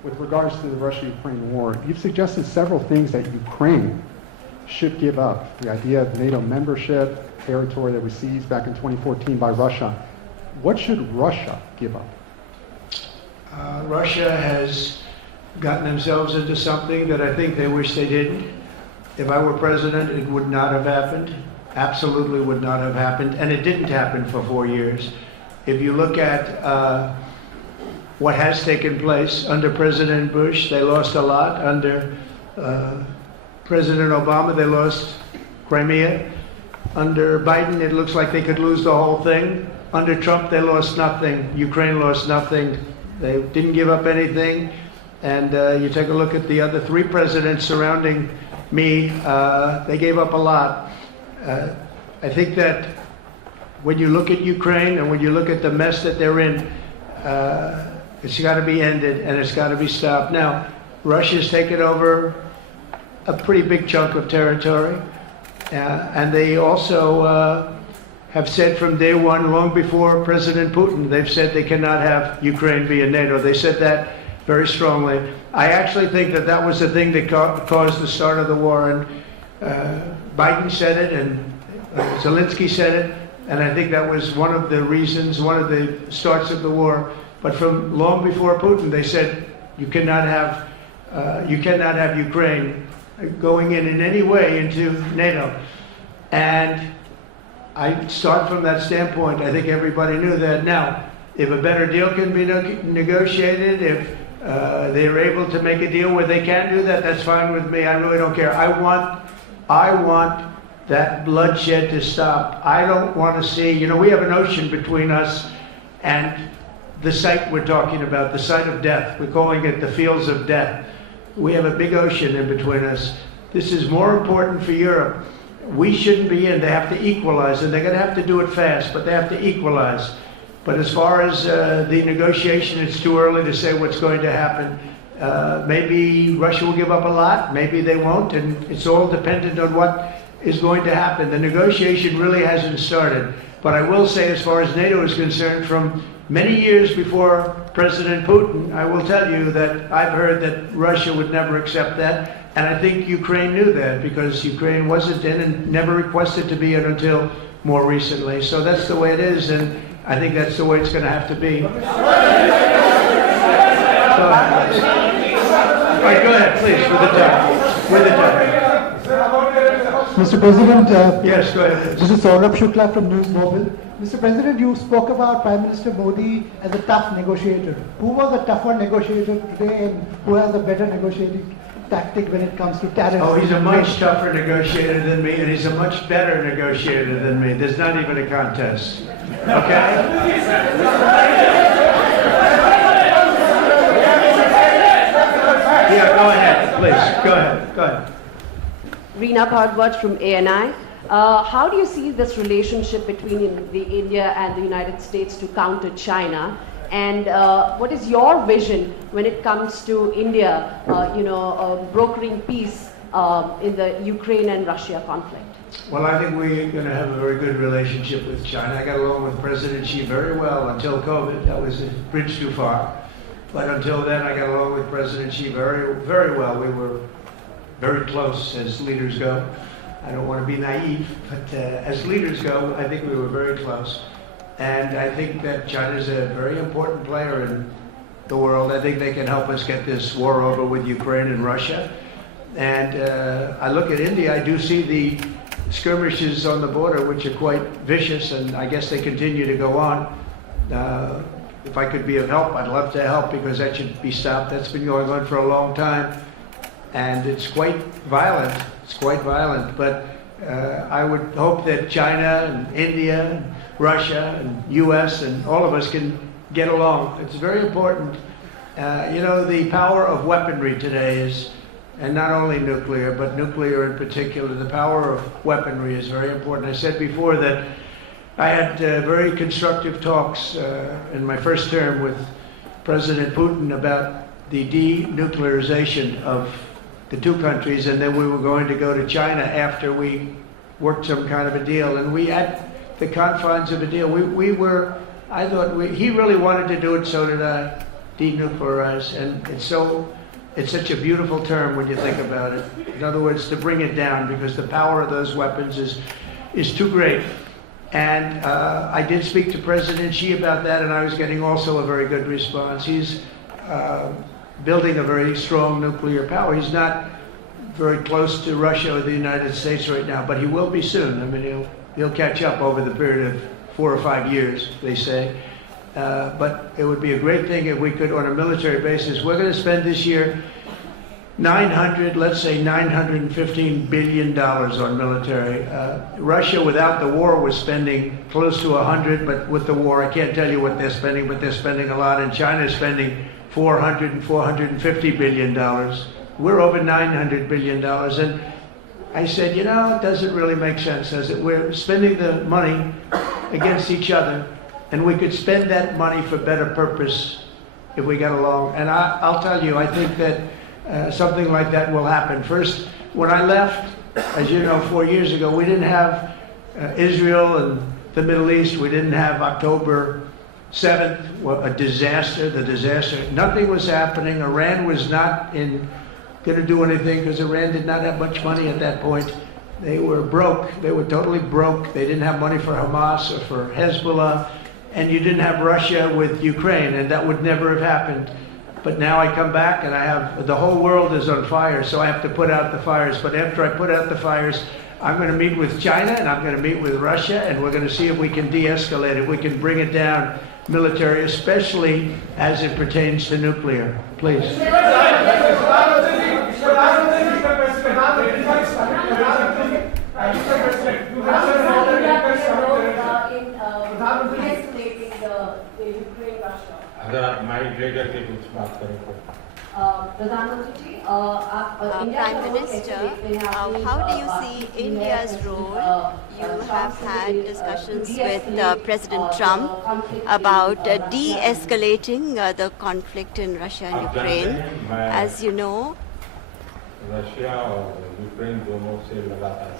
with regards to the Russia-Ukraine war, you've suggested several things that Ukraine should give up. The idea of NATO membership, territory that was seized back in 2014 by Russia. What should Russia give up? Russia has gotten themselves into something that I think they wish they didn't. If I were president, it would not have happened. Absolutely would not have happened. And it didn't happen for 4 years. If you look at what has taken place under President Bush, they lost a lot. Under President Obama, they lost Crimea. Under Biden, it looks like they could lose the whole thing. Under Trump, they lost nothing. Ukraine lost nothing. They didn't give up anything. And you take a look at the other three presidents surrounding me, they gave up a lot. I think that when you look at Ukraine and when you look at the mess that they're in, it's got to be ended and it's got to be stopped. Now, Russia's taken over a pretty big chunk of territory, and they also have said from day one, long before President Putin, they've said they cannot have Ukraine be in NATO. They said that very strongly. I actually think that that was the thing that caused the start of the war, and Biden said it, and Zelensky said it, and I think that was one of the reasons, one of the starts of the war. But from long before Putin, they said you cannot have Ukraine going in any way into NATO. And I start from that standpoint. I think everybody knew that. Now, if a better deal can be negotiated, if they're able to make a deal where they can do that, that's fine with me. I really don't care. I want that bloodshed to stop. I don't want to see, we have an ocean between us and the site we're talking about, the site of death. We're calling it the fields of death. We have a big ocean in between us. This is more important for Europe. We shouldn't be in. They have to equalize, and they're going to have to do it fast, but they have to equalize. But as far as the negotiation, it's too early to say what's going to happen. Maybe Russia will give up a lot, maybe they won't, and it's all dependent on what is going to happen. The negotiation really hasn't started. But I will say, as far as NATO is concerned, from many years before President Putin, I will tell you that I've heard that Russia would never accept that. And I think Ukraine knew that, because Ukraine wasn't in and never requested to be in until more recently. So that's the way it is, and I think that's the way it's going to have to be. All right, go ahead, please, with the time. Mr. President, yes, go ahead. This is Saurabh Shukla from News Mobile. Mr. President, you spoke about Prime Minister Modi as a tough negotiator. Who was a tougher negotiator today, and who has a better negotiating tactic when it comes to tariffs? Oh, he's a much tougher negotiator than me, and he's a much better negotiator than me. There's not even a contest. Okay? Yeah, go ahead, please. Go ahead. Reena Bhardwaj from ANI. How do you see this relationship between India and the United States to counter China? And what is your vision when it comes to India, brokering peace in the Ukraine and Russia conflict? Well, I think we're going to have a very good relationship with China. I got along with President Xi very well until COVID. That was a bridge too far. But until then, I got along with President Xi very, very well. We were very close as leaders go. I don't want to be naive, but as leaders go, I think we were very close. And I think that China is a very important player in the world. I think they can help us get this war over with Ukraine and Russia. And I look at India, I do see the skirmishes on the border, which are quite vicious, and I guess they continue to go on. If I could be of help, I'd love to help, because that should be stopped. That's been going on for a long time, and it's quite violent. It's quite violent, but I would hope that China and India and Russia and US and all of us can get along. It's very important. You know, the power of weaponry today is, and not only nuclear, but nuclear in particular, the power of weaponry is very important. I said before that I had very constructive talks in my first term with President Putin about the denuclearization of the two countries, and then we were going to go to China after we worked some kind of a deal. And we had the confines of a deal. I thought he really wanted to do it, so did I, denuclearize. And it's such a beautiful term when you think about it. In other words, to bring it down, because the power of those weapons is too great. And I did speak to President Xi about that, and I was getting also a very good response. He's building a very strong nuclear power. He's not very close to Russia or the United States right now, but he will be soon. I mean, he'll catch up over the period of 4 or 5 years, they say. But it would be a great thing if we could, on a military basis. We're going to spend this year let's say $915 billion on military. Russia, without the war, was spending close to 100, but with the war, I can't tell you what they're spending, but they're spending a lot. And China is spending $400 and $450 billion. We're over $900 billion. And I said, you know, it doesn't really make sense, does it? We're spending the money against each other, and we could spend that money for better purpose if we got along. And I'll tell you, I think that something like that will happen. First, when I left, as you know, 4 years ago, we didn't have Israel and the Middle East. We didn't have October 7th, a disaster. Nothing was happening. Iran was not going to do anything, because Iran did not have much money at that point. They were broke. They were totally broke. They didn't have money for Hamas or for Hezbollah. And you didn't have Russia with Ukraine, and that would never have happened. But now I come back and the whole world is on fire, so I have to put out the fires. But after I put out the fires, I'm going to meet with China, and I'm going to meet with Russia, and we're going to see if we can de-escalate it. We can bring it down military, especially as it pertains to nuclear. Please. Prime Minister, how do you see India's role? You have had discussions with President Trump about de-escalating the conflict in Russia and Ukraine. As you know,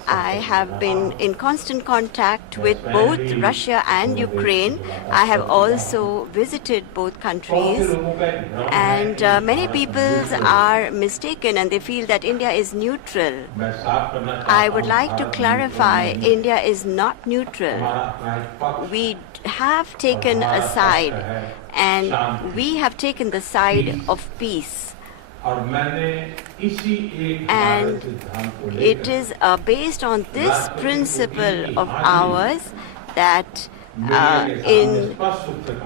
I have been in constant contact with both Russia and Ukraine. I have also visited both countries, and many people are mistaken and they feel that India is neutral. I would like to clarify, India is not neutral. We have taken a side, and we have taken the side of peace. And it is based on this principle of ours that in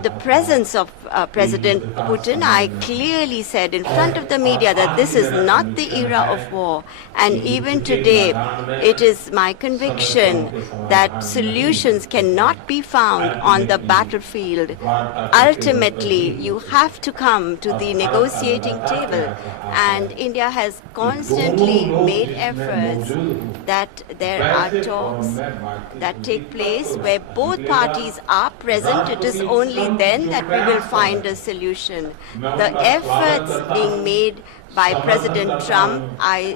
the presence of President Putin, I clearly said in front of the media that this is not the era of war. And even today, it is my conviction that solutions cannot be found on the battlefield. Ultimately, you have to come to the negotiating table. And India has constantly made efforts that there are talks that take place where both parties are present. It is only then that we will find a solution. The efforts being made by President Trump, I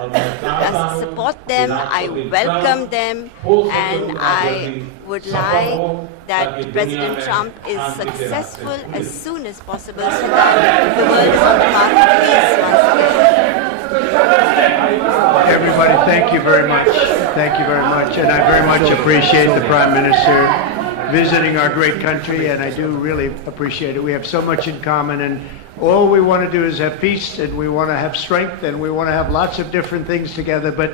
support them, I welcome them, and I would like that President Trump is successful as soon as possible so that the world is on the path of peace once again. Everybody, thank you very much. Thank you very much. And I very much appreciate the Prime Minister visiting our great country, and I do really appreciate it. We have so much in common, and all we want to do is have peace, and we want to have strength, and we want to have lots of different things together, but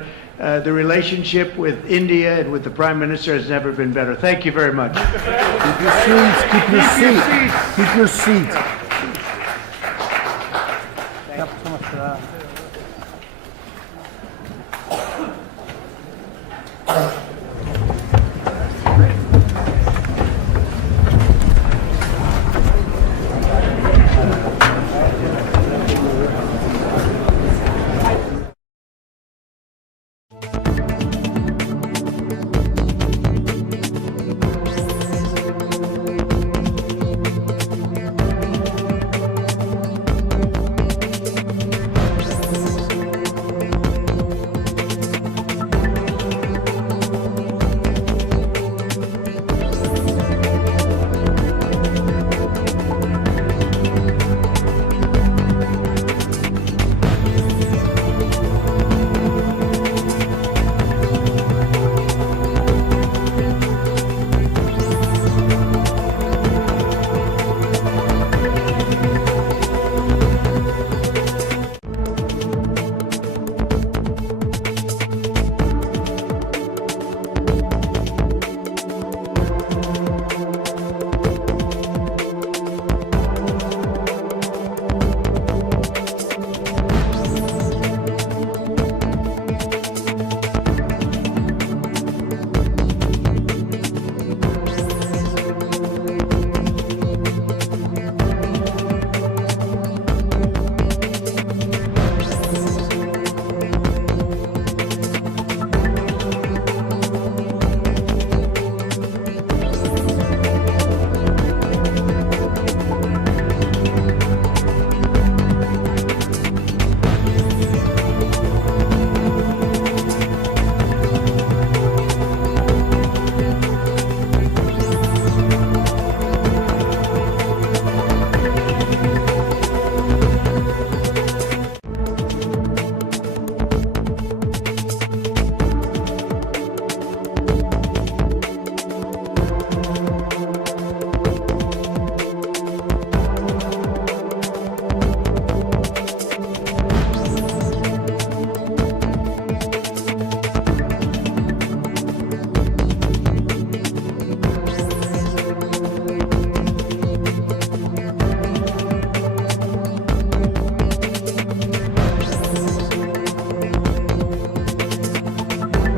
the relationship with India and with the Prime Minister has never been better. Thank you very much. Keep your seats. Keep your seat. Keep your seat.